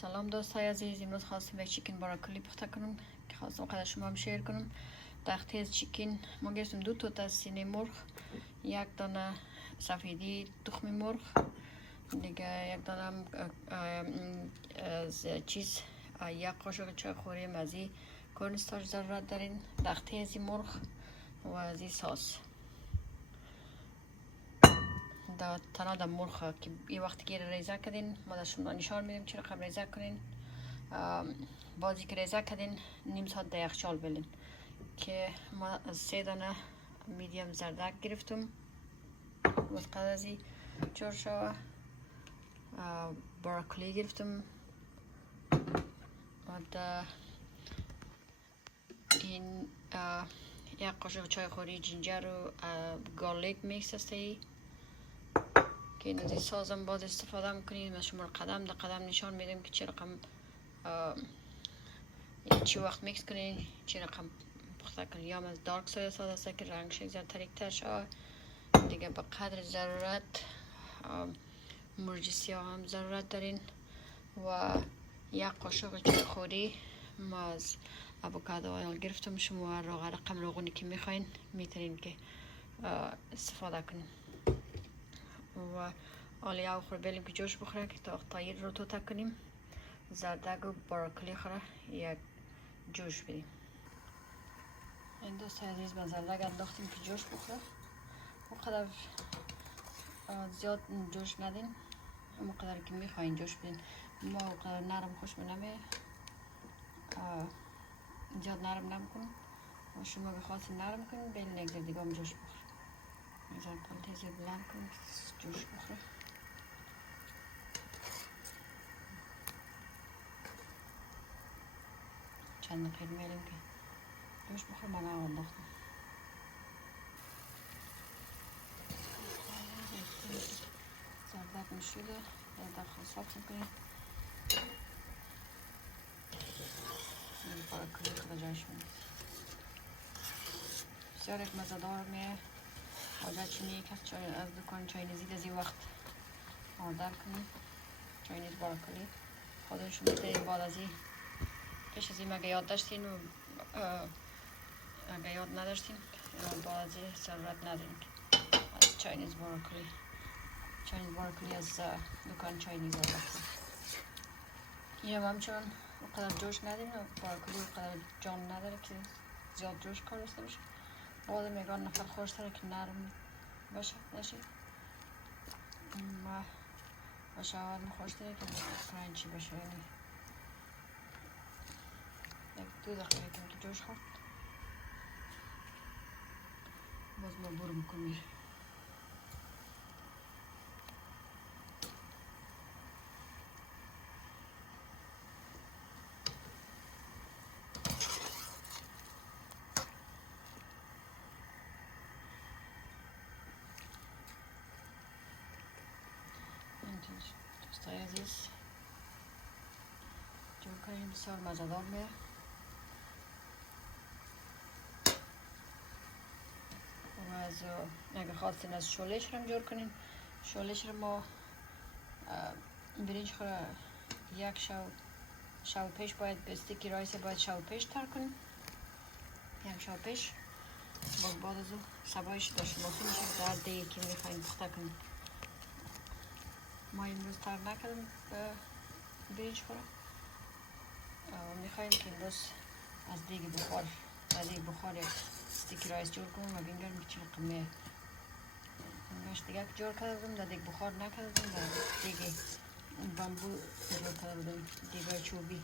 سلام دوستای عزیز، امروز خواستم یک چیکن براکلی پخته کنم که خواستم قدر شما هم شیر کنم. تخته از چیکن ما گرفتم 2 تا از سینه مرغ، 1 دانه سفیدی تخم مرغ، دیگه 1 دانه از چیز، 1 قاشق چای خوری مزی کورنستاش ضرورت دارین، تخته از مرغ و از این ساس. تنها در مرغ که یه وقتی که ریزه کردین ما در شما نشان میدیم چه رقم ریزه کنین. بازی که ریزه کردین نیم ساعت در یخچال بلین که ما 3 دانه میدیم زردک گرفتم باز قدر ازی جور شوه. براکلی گرفتم و این 1 قاشق چای خوری جینجر و گارلیک میکس هستی که این از این سازم باز استفاده میکنید. من شما قدم در قدم نشان میدم که چه رقم چه وقت میکس کنید، چه رقم پخته کنید. یا از دارک سویا استفاده است که رنگش زیاد تریک تر شود. دیگه به قدر ضرورت مرچ سیاه هم ضرورت دارین و 1 قاشق چای خوری ما از آووکادو آیل گرفتم. شما رقم روغنی که میخواین میتونین که استفاده کنین و آلی آخر بلیم که جوش بخوره که تا تایر رو توته کنیم. زردگ و براکلی خوره 1 جوش بدیم. این دوست عزیز من زردگ انداختیم که جوش بخوره، اونقدر زیاد جوش ندین، اونقدر که میخواین جوش بدین. ما اونقدر نرم خوش نمیه، زیاد نرم نمیکنم و شما بخواستین نرم کنین بین یک دیگه هم جوش بخوره. مثلا پالتیزی بلند کنیم جوش بخوره. چند دقیقه میریم که جوش بخوره. من هم انداختم زردک نشده داخل صاف میکنیم. این براکلی خود جایش میدیم. بسیار یک مزه‌دار میه. آجا چینی یک از دکان چاینیزی از این وقت آردر کنیم. چاینیز براکلی خودش میتونید بعد از این پیش از این اگه یاد داشتین و اگه یاد نداشتین بعد از این ضرورت ندارین از چاینیز براکلی از دکان چاینیز آردر کنیم. این هم همچنان اونقدر جوش ندارین و براکلی اونقدر جان نداره که زیاد جوش کار داشته باشه. بعد میگن نفر خوش داره که نرم باشه و شاید خوش داره که کرنچی باشه. یعنی 1-2 دقیقه که جوش خورد باز ما برو میکنیم. دوستای عزیز جور کنیم، بسیار مزه‌دار میه. و از اگه خواستین از شولش رو جور کنین، شولش رو ما برنج خوره 1 شو پیش باید به استیکی رایس باید شو پیش تر کنیم. 1 شو پیش بعد از اون سبایش داشت ماسون میشه در دیگه که میخواین پخته کنیم. ما امروز تر نکردم برنج خوره میخوایم که امروز از دیگه بخار یک استیکی رایس جور کنم و بینگرم که چه رقمه نش دیگه که جور کردم در دیگه بخار نکردم در دیگه بامبو جور کردم دیگه چوبی.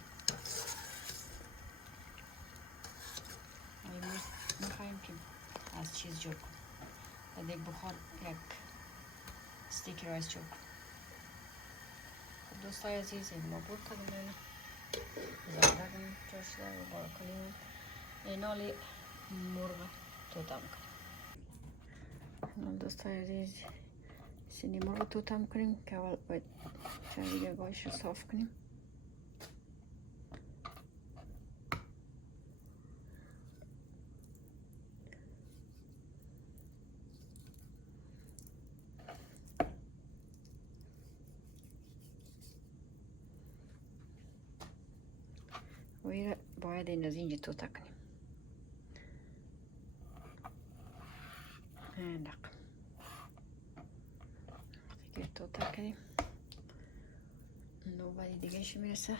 امروز میخوایم که از چیز جور کنم در دیگه بخار یک استیکی رایس جور کنم. خب دوستای عزیز این ما بود کردیم زردگم جور شده و براکلی این حالی مرغ توتم کنیم. دوستای عزیز سینی مرغ توتم کنیم که اول باید چند گاهش رو صاف کنیم. و این باید این از اینجا توتا کنیم. اندق دیگه توتا کنیم نوبتی دیگه ش میرسه.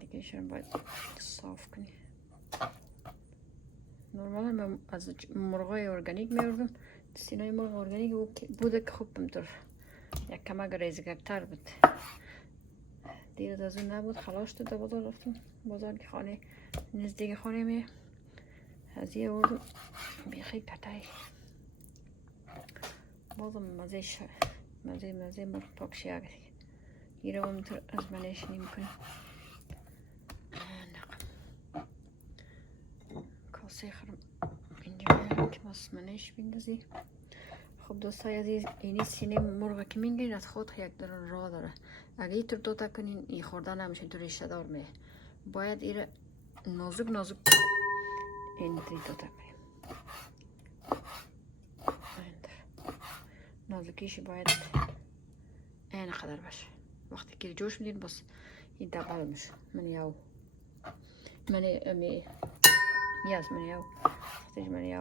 دیگه شون باید صاف کنیم. نورمالا من از مرغای ارگانیک میاردم. سینای مرغ ارگانیک بوده که خوب بمطور یک کمک ریزگرتر بود. دیر از اون نبود، خلاص شد. بازار رفتم، بازار که خانه نزدیک خانه می از یه اردو بیخی کتای بازم مزه مرغ پاکشی آگه گیره و همینطور از منش نیم کنیم. کاسه خرم اینجا میارم که بس منش بندازی. خب دوستای عزیز، اینی سینه مرغ که میگیرین از خود یک در راه داره. اگه اینطور توتا کنین این خوردن نمیشه، اینطور ریشه دار میه. باید این نازک اینطوری توتا کنیم. نازکیش باید این قدر باشه. وقتی که جوش میدین بس این دبل میشه. من یاو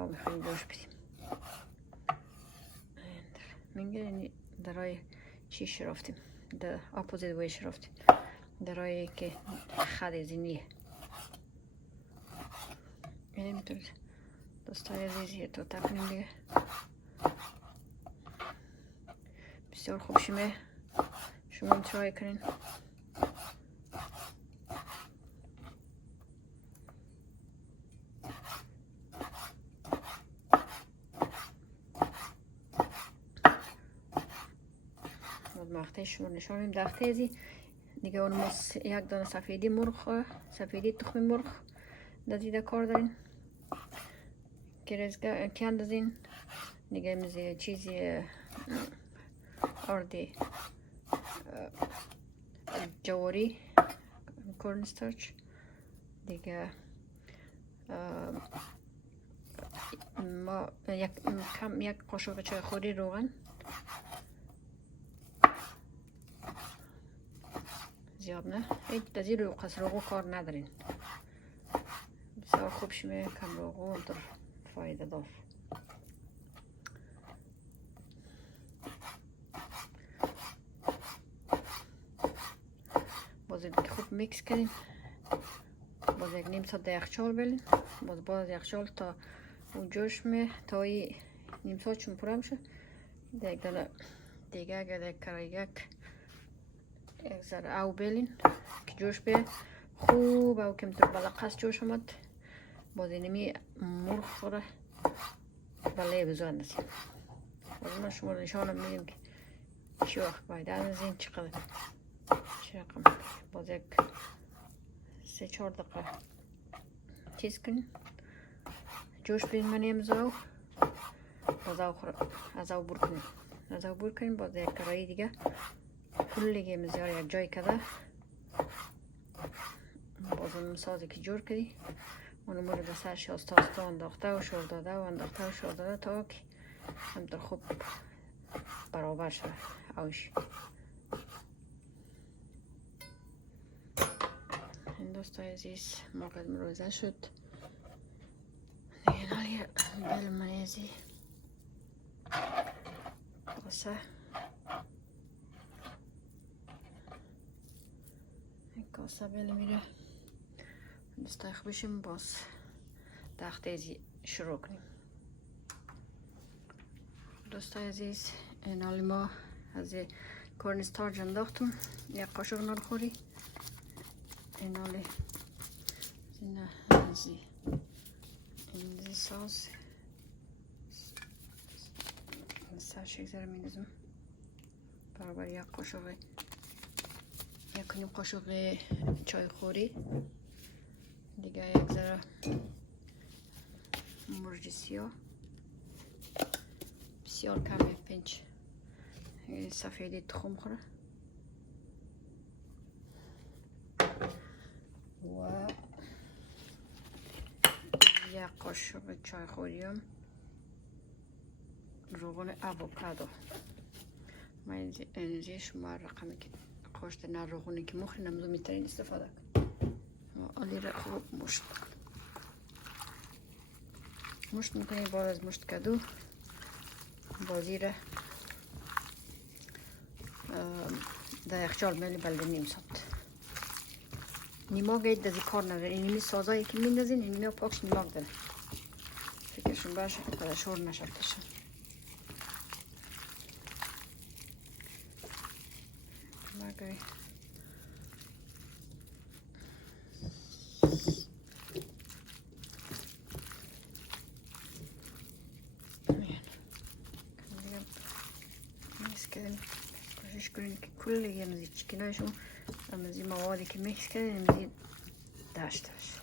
میخوایم جوش بدیم. میگه درای چیش رفتیم، در اپوزیت ویش رفتیم، درایی که خد زینیه. اینه میتونید دوستای عزیزی تو تکنیم دیگه. بسیار خوب شمه، شما هم ترای کنین. مقطع شما نشانیم داخته ازی دیگه. اون ما یک دانه سفیدی مرغ، سفیدی تخم مرغ دادیده کار دارین که اندازین دیگه. میزه چیزی آردی جواری کورن استارچ دیگه. ما یک قاشق چای خوری روغن، زیاد نه، هیچ دزی رو قصر روغو کار ندارین. بسیار خوب شمه کم روغو در فایده دار. باز دیگه خوب میکس کنین. باز یک نیم ساعت یخچال بلین. باز یخچال تا اون جوش می تا این نیم ساعت چون پرم شد. یک دانه دیگه اگر یک ذره او بلین که جوش به خوب او کم تو بلقص جوش آمد. باز اینمی مرغ خوره بله بزن نسیم. باز ما شما نشانم میدیم که چی وقت باید اندازین چقدر چه رقم. باز یک 3-4 دقیقه چیز کنین جوش بین منیم زاو. باز او بور کنین. باز یک کراهی دیگه کلیگه مزیار یک جای کده. باز اون سازی که جور کردی اونو مورد سرش آستا انداخته و شور داده تا که همطور خوب برابر شده اوش. این دوستای عزیز موقع مروزه شد دیگه. نالی بل منیزی قصه این کاسه بل میره. دوستای خوبشیم باز دخته ازی شروع کنیم. دوستای عزیز این حالی ما از کورن استارچ انداختم یک قاشق نان خوری. این حالی این ساز سرش یک ذره میدازم برابر یک قاشق یک نیم قاشق چای خوری دیگه. یک ذره مرچ سیاه بسیار کمی 5 سفیدی تخم خوره و یک قاشق چای خوریم روغن avokado. من اینجا شما رقمی که خوشت نه روغونی که مخری نمزو میترین استفاده کن. آلی را خوب مشت میکنی. بعد از مشت کدو بازی را در یخچال میلی بلده نیم ساعت. نیماگ اید دزی کار نداره. این نیمی سازایی که میندازین این نیمی پاکش نیماگ داره. فکرشون باشه که شور نشفتشن. مگه کوشش کنین که کل یه مزید چکنایشون مزید موادی که میکس کردین مزید داشته باشه.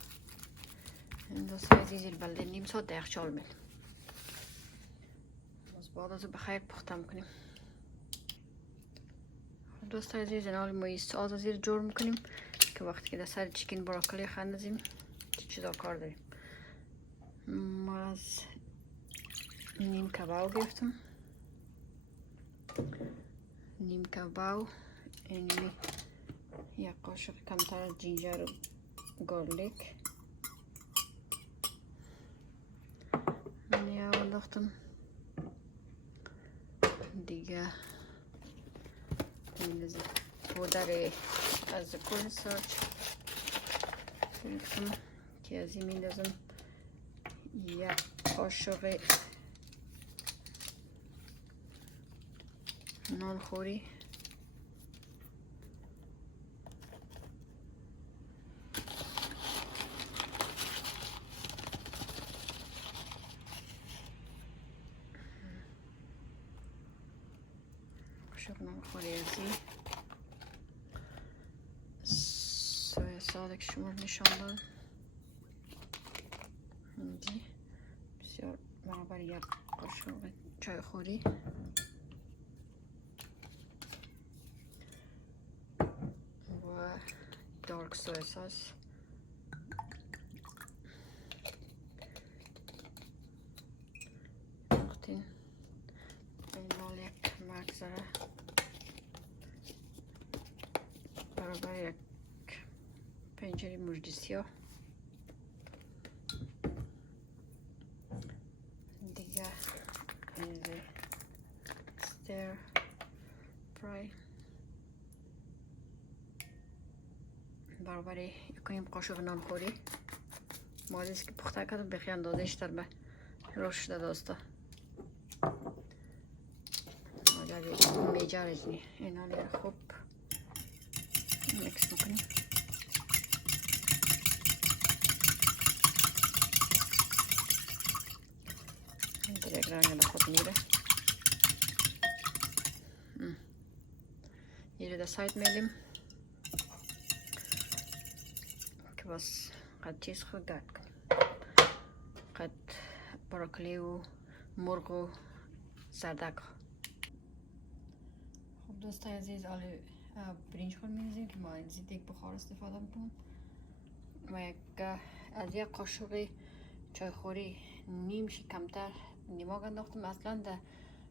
این دوستای عزیز بلده نیم ساعت در یخچال میل. باز بعد از بخیر پختم کنیم. دوستای عزیز حال ما این ساز زیر جور میکنیم که وقتی که در سر چیکن براکلی خندزیم چیزا کار داریم. ما از نیم کباب گرفتم. نیم کباب اینمی یک قاشق کمتر از جینجر و گارلیک من انداختم دیگه. میندازم پودر از کورن سارچ گرفتم که از این میندازم یک قاشق نان خوری قاشق نان خوری از این سویا ساده که شما نشان دادم اینجی بسیار برابر یک قاشق چای خوری و دارک سویا ساس وقتی اینال یک مگذره برابر یک پنجره مژده سیاه دیگه اینجا ستر فرای برابر یکیم قاشق نان خوری مادیست که پخته کردم بخی اندازش تر به روش شده دوستا میجر از اینا لیر خوب میکس میکنیم. direkt رنگ خود میره. یه در سایت میلیم که بس قد چیز خود گرد کنیم. قد براکلی و مرغ و سردک. خب دوستای عزیز آلی برنج خود میریزیم که ما این یک بخار استفاده میکنم و از یک قاشق چایخوری نیمش کمتر نیماگ انداختم. اصلا در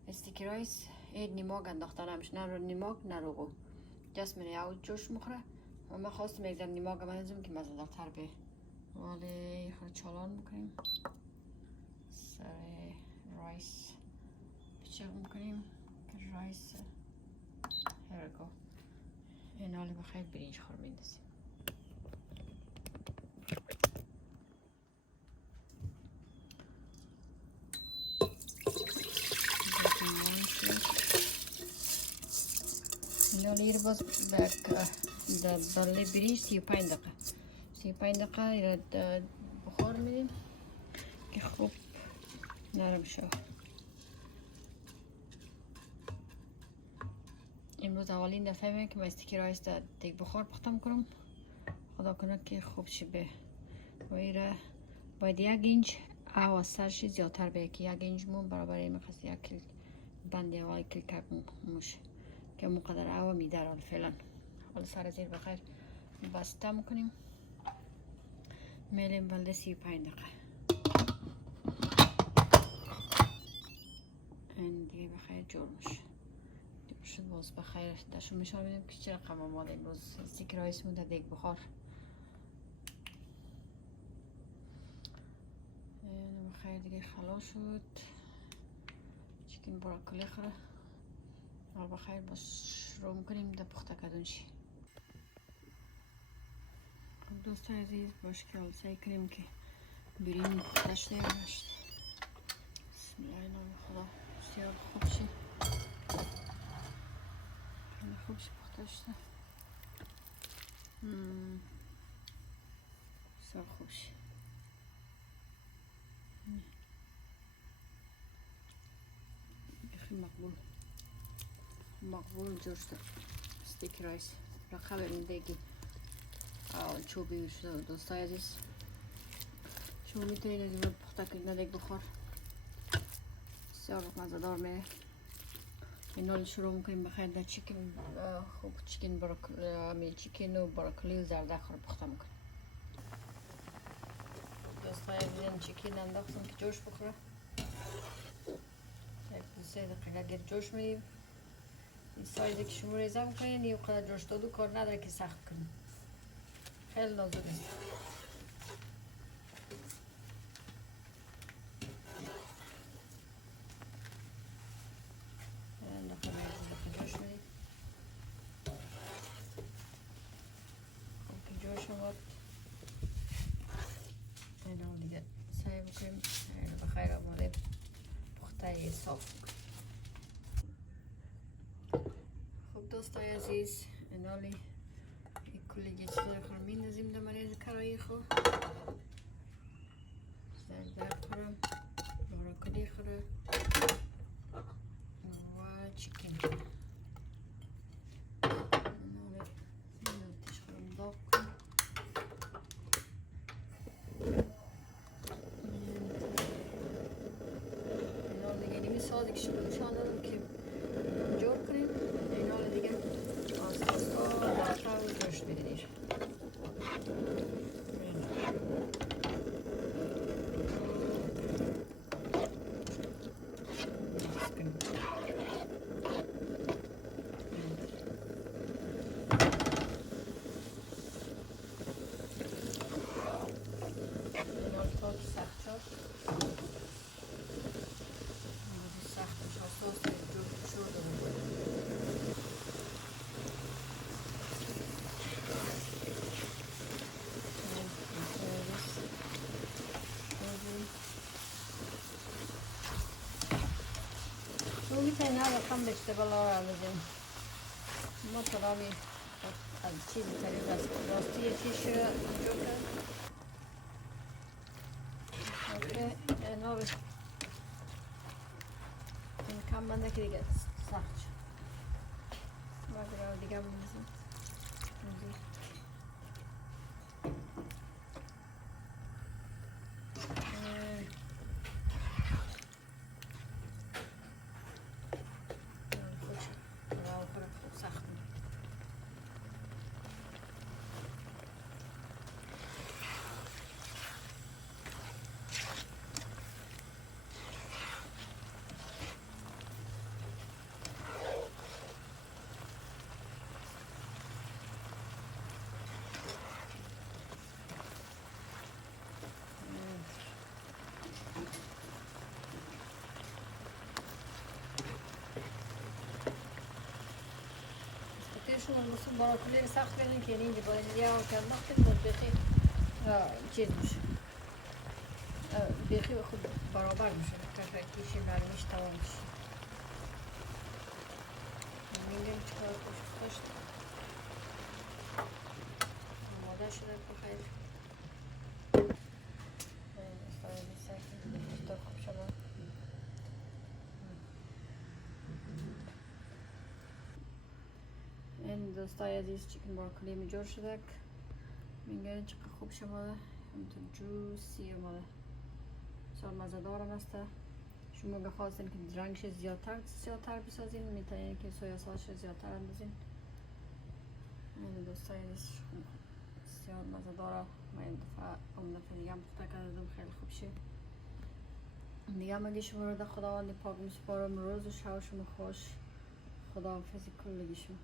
استیکی رایس این نیماگ انداخته نمیشه، نه رو نیماگ نه رو جسم یا جوش مخوره و من خواستم یک ذره نیماگ بندازم که مزه‌دارتر به. ولی خود چالان میکنیم سر رایس بچه میکنیم که رایس هرگو این حالی بخیر برنج خور میندازیم. این حالی رو باز در بله برنج 35 دقیقه 35 دقیقه بخار میدیم که خوب نرم شد. امروز اولین دفعه میگم که من استیکی رایس در دیگ بخار پختم کنم. خدا کنه که خوب شه به و ایره باید یک اینچ او سرش زیادتر به که یک اینچ مون برابر این خواست یک کل بند اولی کل کک موش که مقدر او میدر حال فعلا. حالا سر زیر بخیر بسته میکنیم میلیم بلده 35 دقیقه. این دیگه بخیر جور میشه. شد باز بخیر داشتم میشون میدیم که چه رقم آماده امروز استیک رایس مونده دیگ بخار بخیر دیگه خلاص شد چیکن براکلی خوره حال بخیر باز شروع میکنیم در پخته کردن شی دوستان عزیز باش که حال سعی کنیم که بریم پخته شده باشد بسم الله نام خدا بسیار خوب شی خیلی خوب شی پخته شده بسیار خوب شی بخیر مقبول جور شده استیک رایس رقم این دیگی چوبی شده دوستای عزیز شما میتونید از این پخته کردن دیگ بخور بسیار مزه‌دار میه این حال شروع میکنیم بخیر در چیکن خوب چیکن براکلی چیکن و براکلی و زرده خور پخته میکنیم دوستای عزیز چیکن انداختم که جوش بخوره یک دو سه دقیقه اگر جوش میدیم این سایزی که شما ریزه میکنین یه قدر جوش دادو کار نداره که سخت کنیم خیلی نازک است جوش میدیم خوب که جوش آمد این حال دیگه سعی بکنیم بخیر آماده پخته صاف خوب دوستای عزیز این حالی کلیگی چیزای خورم میندازیم در مریض کرایی خو زرده خورم براکلی خوره و چیکن این حالی تش خورم داغ کنم این حال دیگه نیمی سازی که شما نشان دادم که جور کنیم این حال دیگه آستا دسته و جوش بدینیر شما میتونید نه رقم ویجیتبل ها را بزنید ما کدامی از چیزی طریق است راستی یه چیز شده جو کرد این کم منده که دیگه سخت شد و دیگه بمیزیم شما مثل براکلی سخت کنین که اینجا باید یا کردن باید بخی چیز میشه بخی خود برابر میشه کفکیش برمیش تمام میشه میگم چکار داشت آماده شده بخیر استایلی سکن چطور خوب شما این دوستای عزیز چیکن براکلی می جور شده میگه چقدر خوب شما همینطور جوسی آماده بسیار مزه‌دار هم است شما اگه خواستین که رنگش زیادتر بسازین میتونین که سویا ساس زیادتر اندازین این دوستای عزیز بسیار مزه‌دار ما این دفعه دیگه هم پخته کردم خیلی خوب شد دیگه هم اگه شما رو در خداوند پاک میسپارم روز و شب شما خوش خداحافظی کلگیشون.